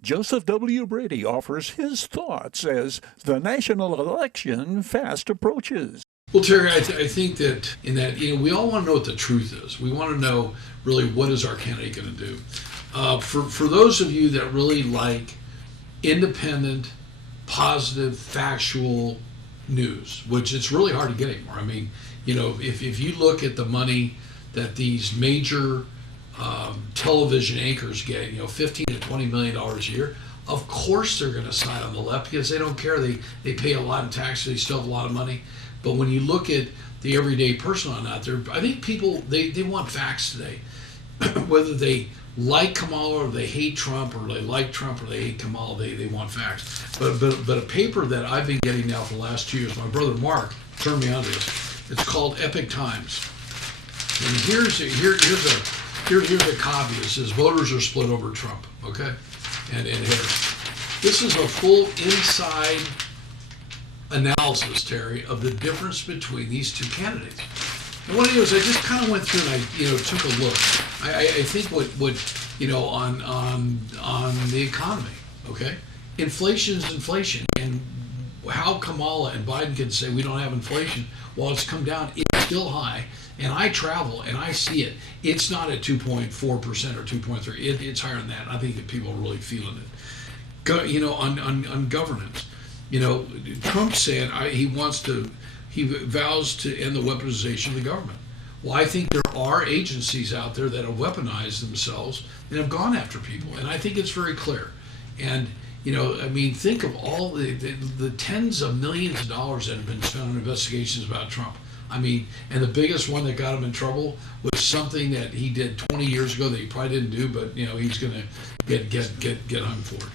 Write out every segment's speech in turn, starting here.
Joseph W. Brady offers his thoughts as the national election fast approaches. Well, Terry, I think that in that, we all want to know what the truth is. We want to know really what is our candidate going to do. For those of you that really like independent, positive, factual news, which it's really hard to get anymore. I mean, if you look at the money that these major television anchors get, 15 to $20 million a year, of course they're going to side on the left because they don't care. They pay a lot in taxes. They still have a lot of money. But when you look at the everyday person on out there, I think people, they want facts today. Whether they like Kamala or they hate Trump, or they like Trump or they hate Kamala, they want facts. But a paper that I've been getting now for the last 2 years, my brother Mark turned me on to this. It's called Epoch Times. And here's a copy. It says voters are split over Trump, okay, and Harris. This is a full inside analysis, Terry, of the difference between these two candidates. And what I did was I just kind of went through and I took a look. I think what on the economy, okay, inflation is inflation, and how Kamala and Biden can say we don't have inflation while it's come down, it's still high. And I travel and I see it. It's not at 2.4% or 2.3. It's higher than that. I think that people are really feeling it. On governance, Trump said he vows to end the weaponization of the government. Well, I think there are agencies out there that have weaponized themselves and have gone after people, and I think it's very clear. And think of all the tens of millions of dollars that have been spent on investigations about Trump. And the biggest one that got him in trouble was something that he did 20 years ago that he probably didn't do, but he's going to get hung for it.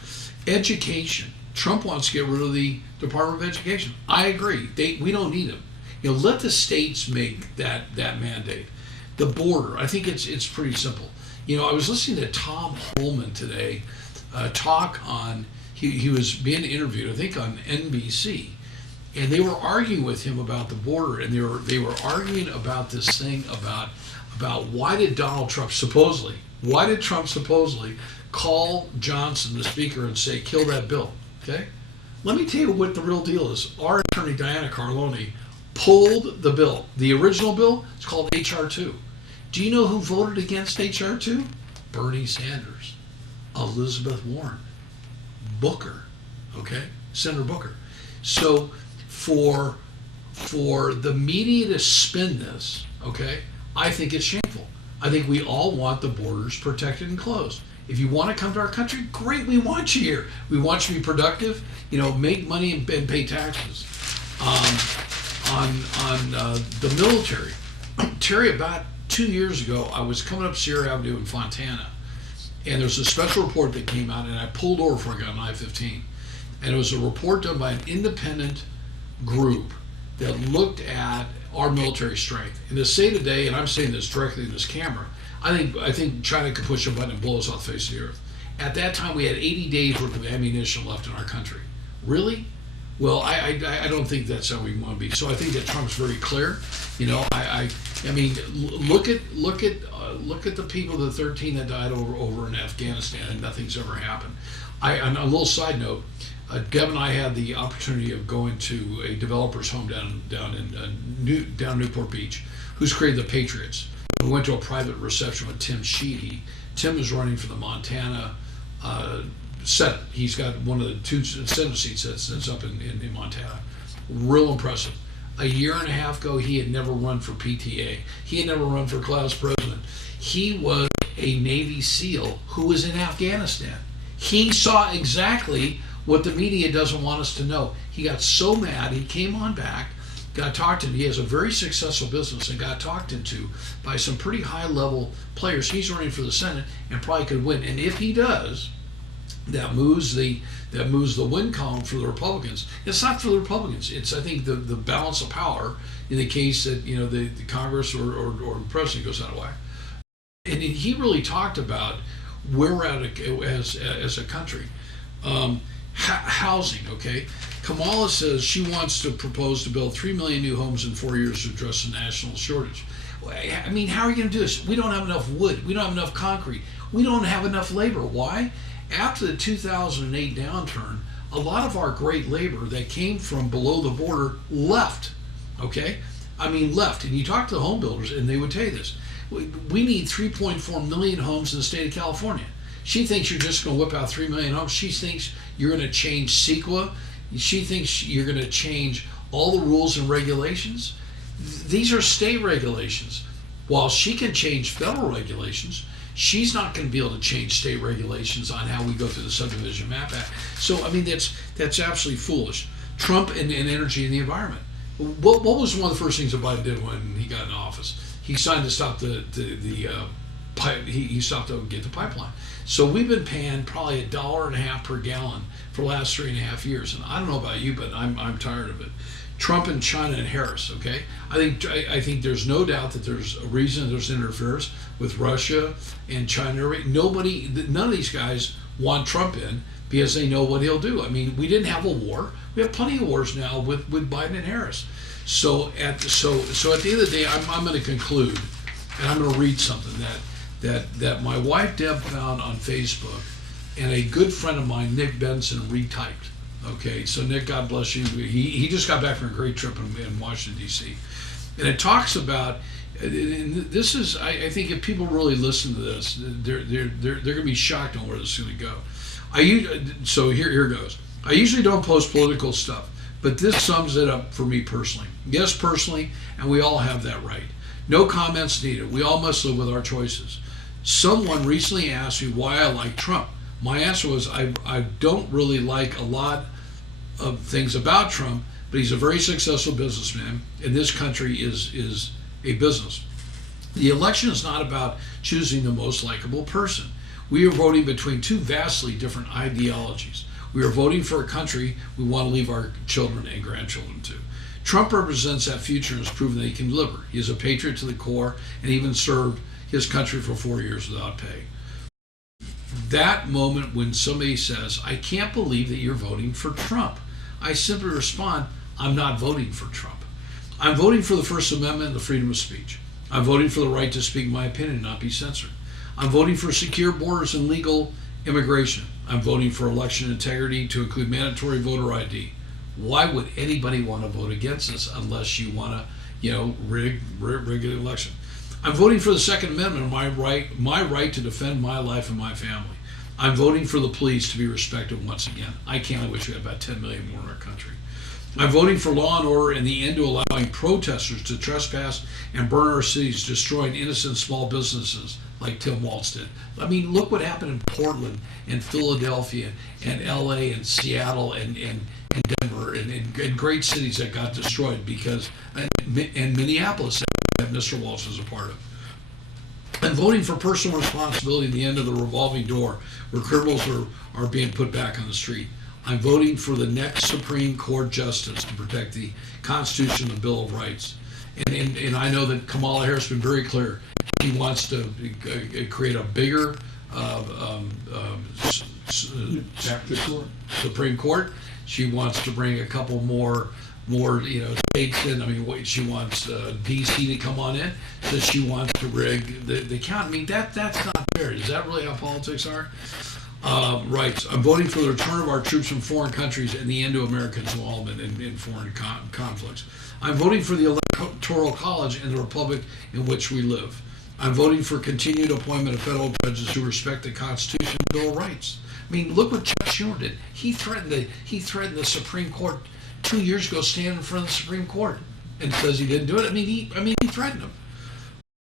Education. Trump wants to get rid of the Department of Education. I agree. We don't need them. Let the states make that mandate. The border. I think it's pretty simple. I was listening to Tom Holman today talk on. He was being interviewed, I think, on NBC. And they were arguing with him about the border, and they were arguing about this thing about why did Trump supposedly call Johnson, the speaker, and say kill that bill? Okay, let me tell you what the real deal is. Our attorney Diana Carlone pulled the bill, the original bill. It's called HR 2. Do you know who voted against HR 2? Bernie Sanders, Elizabeth Warren, Booker. Okay, Senator Booker. So for the media to spin this, okay, I think it's shameful. I think we all want the borders protected and closed. If you want to come to our country, great, we want you here. We want you to be productive, make money and pay taxes. On the military, Terry, about 2 years ago, I was coming up Sierra Avenue in Fontana, and there's a special report that came out, and I pulled over for a guy on I-15. And it was a report done by an independent group that looked at our military strength. And to say today, and I'm saying this directly in this camera, I think China could push a button and blow us off the face of the earth. At that time, we had 80 days worth of ammunition left in our country. Really? Well, I don't think that's how we want to be. So I think that Trump's very clear. Look at the people, the 13 that died over in Afghanistan, and nothing's ever happened. On a little side note, Deb and I had the opportunity of going to a developer's home down in Newport Beach, who's created the Patriots. We went to a private reception with Tim Sheehy. Tim is running for the Montana Senate. He's got one of the two Senate seats that's up in Montana. Real impressive. A year and a half ago, he had never run for PTA. He had never run for class president. He was a Navy SEAL who was in Afghanistan. He saw exactly what the media doesn't want us to know. He got so mad, he came on back, got talked into. He has a very successful business and got talked into by some pretty high-level players. He's running for the Senate and probably could win. And if he does, that moves the win column for the Republicans. It's not for the Republicans. It's, I think, the balance of power in the case that the Congress or the president goes out of whack. And he really talked about where we're at as a country. Housing, okay? Kamala says she wants to propose to build 3 million new homes in 4 years to address the national shortage. I mean, how are you going to do this? We don't have enough wood. We don't have enough concrete. We don't have enough labor. Why? after the 2008 downturn, a lot of our great labor that came from below the border left. Okay? I mean, left. And you talk to the home builders, and they would tell you this. We need 3.4 million homes in the state of California. She thinks you're just going to whip out 3 million homes. She thinks you're going to change CEQA. She thinks you're going to change all the rules and regulations. These are state regulations. While she can change federal regulations, she's not going to be able to change state regulations on how we go through the Subdivision Map Act. So, I mean, that's absolutely foolish. Trump and energy and the environment. What was one of the first things that Biden did when he got in office? He signed to stop he stopped to get the pipeline. So we've been paying probably $1.50 per gallon for the last 3.5 years. And I don't know about you, but I'm tired of it. Trump and China and Harris, okay? I think there's no doubt that there's a reason there's interference with Russia and China. None of these guys want Trump in because they know what he'll do. I mean, we didn't have a war. We have plenty of wars now with Biden and Harris. So at the end of the day, I'm going to conclude, and I'm going to read something that my wife Deb found on Facebook, and a good friend of mine, Nick Benson, retyped. Okay, so Nick, God bless you. He just got back from a great trip in Washington, D.C. And it talks about, and this is, I think if people really listen to this, they're going to be shocked on where this is going to go. So here goes. I usually don't post political stuff, but this sums it up for me personally. Yes, personally, and we all have that right. No comments needed. We all must live with our choices. Someone recently asked me why I like Trump. My answer was I don't really like a lot of things about Trump, but he's a very successful businessman, and this country is a business. The election is not about choosing the most likable person. We are voting between two vastly different ideologies. We are voting for a country we want to leave our children and grandchildren to. Trump represents that future and has proven that he can deliver. He is a patriot to the core and even served his country for 4 years without pay. That moment when somebody says, I can't believe that you're voting for Trump, I simply respond, I'm not voting for Trump. I'm voting for the First Amendment and the freedom of speech. I'm voting for the right to speak my opinion and not be censored. I'm voting for secure borders and legal immigration. I'm voting for election integrity to include mandatory voter ID. Why would anybody want to vote against this unless you want to, rig the election? I'm voting for the Second Amendment, my right to defend my life and my family. I'm voting for the police to be respected once again. I can't wish we had about 10 million more in our country. I'm voting for law and order and the end to allowing protesters to trespass and burn our cities, destroying innocent small businesses like Tim Walz did. I mean, look what happened in Portland and Philadelphia and LA and Seattle and Denver and great cities that got destroyed because, and Minneapolis that Mr. Walz was a part of. I'm voting for personal responsibility and the end of the revolving door where criminals are being put back on the street. I'm voting for the next Supreme Court justice to protect the Constitution and the Bill of Rights. And I know that Kamala Harris has been very clear. She wants to create a bigger Supreme Court. She wants to bring a couple more states in. I mean, she wants D.C. to come on in. So she wants to rig the count. I mean, that's not fair. Is that really how politics are? Rights. I'm voting for the return of our troops from foreign countries and the end to American involvement in foreign conflicts. I'm voting for the Electoral College and the republic in which we live. I'm voting for continued appointment of federal judges who respect the Constitution and Bill of Rights. I mean, look what Chuck Schumer did. He threatened the Supreme Court 2 years ago, standing in front of the Supreme Court, and says he didn't do it. I mean, he threatened him.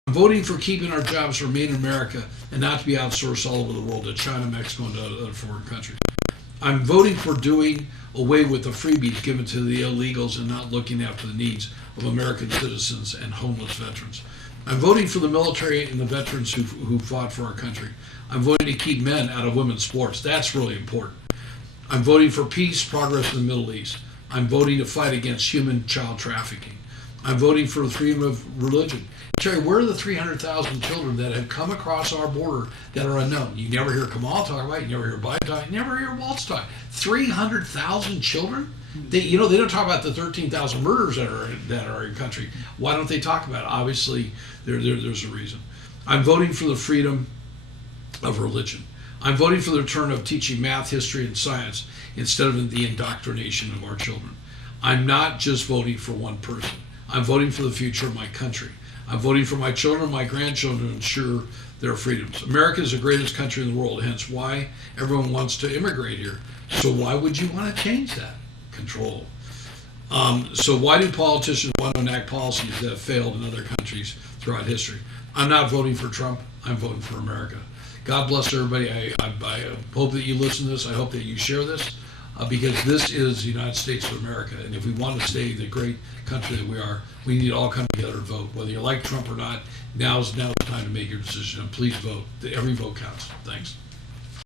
I'm voting for keeping our jobs to remain in America and not to be outsourced all over the world to China, Mexico, and other foreign countries. I'm voting for doing away with the freebies given to the illegals and not looking after the needs of American citizens and homeless veterans. I'm voting for the military and the veterans who fought for our country. I'm voting to keep men out of women's sports. That's really important. I'm voting for peace, progress in the Middle East. I'm voting to fight against human child trafficking. I'm voting for the freedom of religion. Terry, where are the 300,000 children that have come across our border that are unknown? You never hear Kamala talk about it. You never hear Biden talk. You never hear Walz talk. 300,000 children? They don't talk about the 13,000 murders that are in the country. Why don't they talk about it? Obviously, there's a reason. I'm voting for the freedom of religion. I'm voting for the return of teaching math, history, and science instead of the indoctrination of our children. I'm not just voting for one person. I'm voting for the future of my country. I'm voting for my children and my grandchildren to ensure their freedoms. America is the greatest country in the world, hence why everyone wants to immigrate here. So why would you want to change that? Control. So why do politicians want to enact policies that have failed in other countries throughout history? I'm not voting for Trump. I'm voting for America. God bless everybody. I hope that you listen to this. I hope that you share this because this is the United States of America. And if we want to stay the great country that we are, we need to all come together and vote. Whether you like Trump or not, now's the time to make your decision. And please vote. Every vote counts. Thanks.